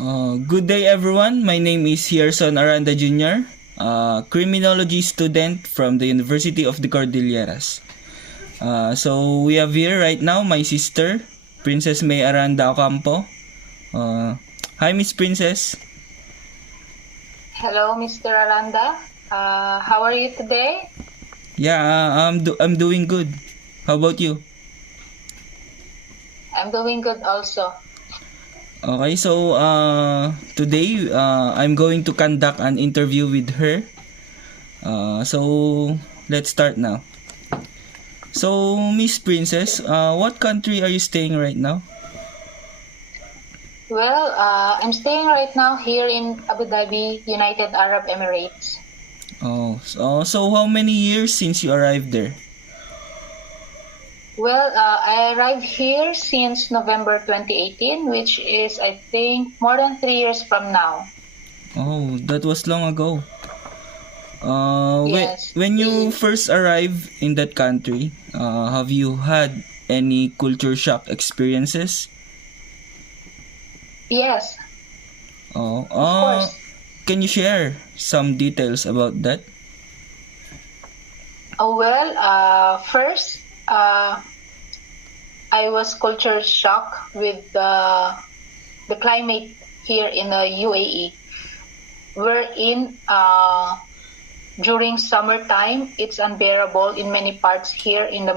Good day, everyone. My name is Hierson Aranda Jr., criminology student from the University of the Cordilleras. So we have here right now my sister, Princess May Aranda Ocampo. Hi, Miss Princess. Hello, Mr. Aranda. How are you today? Yeah, I'm doing good. How about you? I'm doing good also. Okay, so today I'm going to conduct an interview with her. So let's start now. So, Miss Princess, what country are you staying right now? Well, I'm staying right now here in Abu Dhabi, United Arab Emirates. So how many years since you arrived there? Well, I arrived here since November 2018, which is, I think, more than 3 years from now. Oh, that was long ago. Yes. When you first arrived in that country, have you had any culture shock experiences? Yes, Oh, of course. can you share some details about that? Oh, well, first, I was culture shocked with the climate here in the UAE. Wherein during summertime, it's unbearable in many parts here in the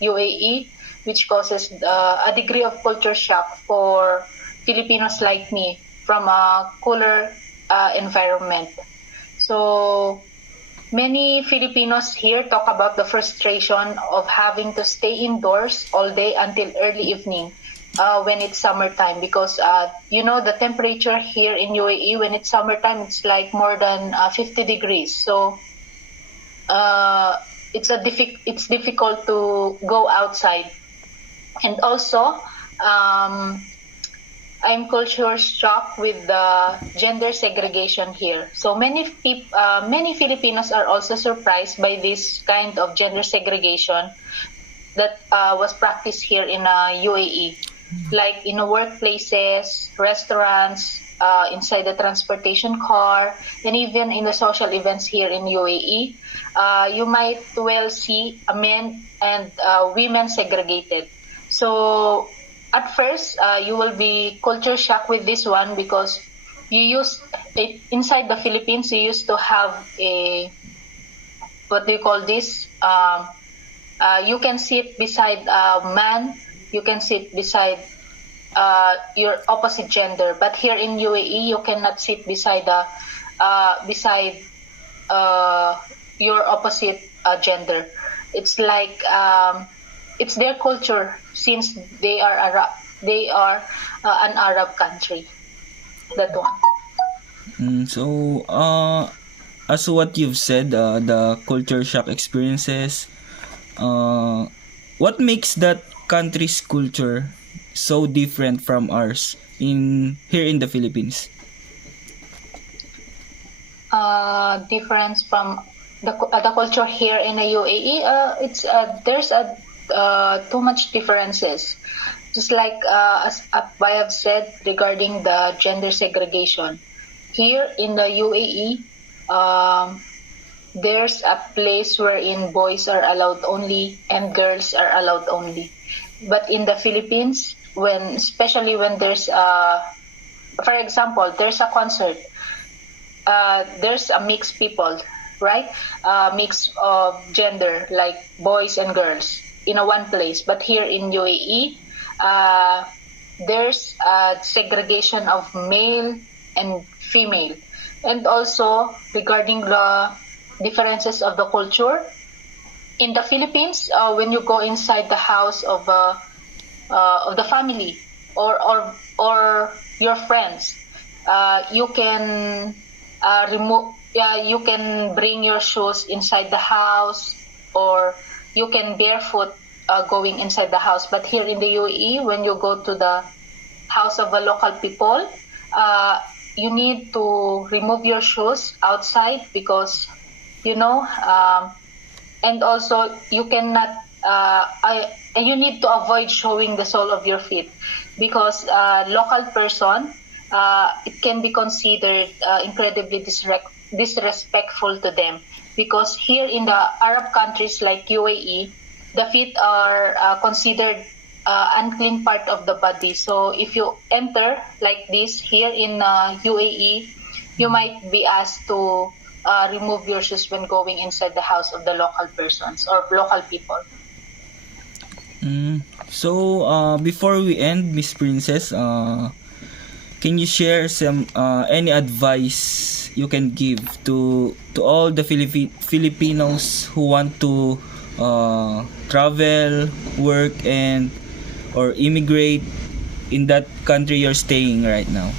UAE, which causes a degree of culture shock for Filipinos like me from a cooler environment. So many Filipinos here talk about the frustration of having to stay indoors all day until early evening when it's summertime, because the temperature here in UAE when it's summertime, it's like more than 50 degrees. So it's difficult to go outside. And also I'm culture shocked with the gender segregation here. So many Filipinos are also surprised by this kind of gender segregation that was practiced here in UAE, like in the workplaces, restaurants, inside the transportation car, and even in the social events here in UAE. You might well see men and women segregated. So at first, you will be culture shocked with this one, because inside the Philippines, you used to have a, what do you call this? You can sit beside a man, you can sit beside your opposite gender. But here in UAE, you cannot sit beside your opposite gender. It's like it's their culture, since they are an Arab country. That one. So, as what you've said, the culture shock experiences, what makes that country's culture so different from ours here in the Philippines? Difference from the culture here in the UAE. There's too much differences. Just like as I have said regarding the gender segregation, here in the UAE, there's a place wherein boys are allowed only and girls are allowed only. But in the Philippines, especially when there's for example, there's a concert, there's a mixed people, right? Mix of gender, like boys and girls in a one place. But here in UAE, there's a segregation of male and female. And also regarding the differences of the culture in the Philippines, when you go inside the house of the family or your friends, you can you can bring your shoes inside the house, or you can barefoot going inside the house. But here in the UAE, when you go to the house of a local people, you need to remove your shoes outside, because and also you cannot you need to avoid showing the sole of your feet, because local person it can be considered incredibly disrespectful to them, because here in the Arab countries like UAE, the feet are considered unclean part of the body. So if you enter like this here in UAE, you might be asked to remove your shoes when going inside the house of the local persons or local people. So, before we end, Miss Princess, can you share some any advice you can give to all the Filipinos who want to travel, work, and or immigrate in that country you're staying right now?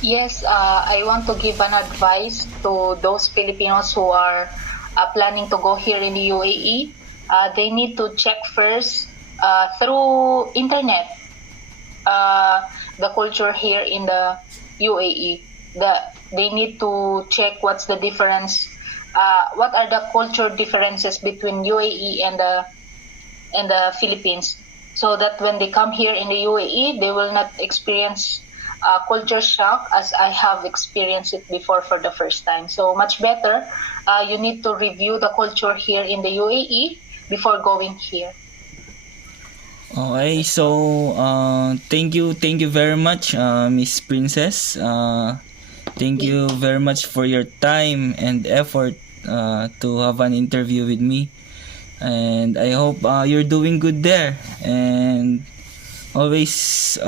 Yes, I want to give an advice to those Filipinos who are planning to go here in the UAE. They need to check first through internet the culture here in the UAE. They need to check what's the difference, what are the culture differences between UAE and the Philippines, so that when they come here in the UAE, they will not experience culture shock as I have experienced it before for the first time. So much better, you need to review the culture here in the UAE before going here. Okay, so thank you very much, Miss Princess. Thank you very much for your time and effort to have an interview with me, and I hope you're doing good there, and always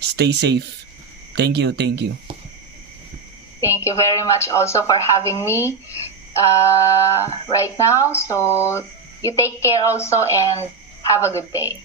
stay safe. Thank you. Thank you very much also for having me right now. So you take care also and have a good day.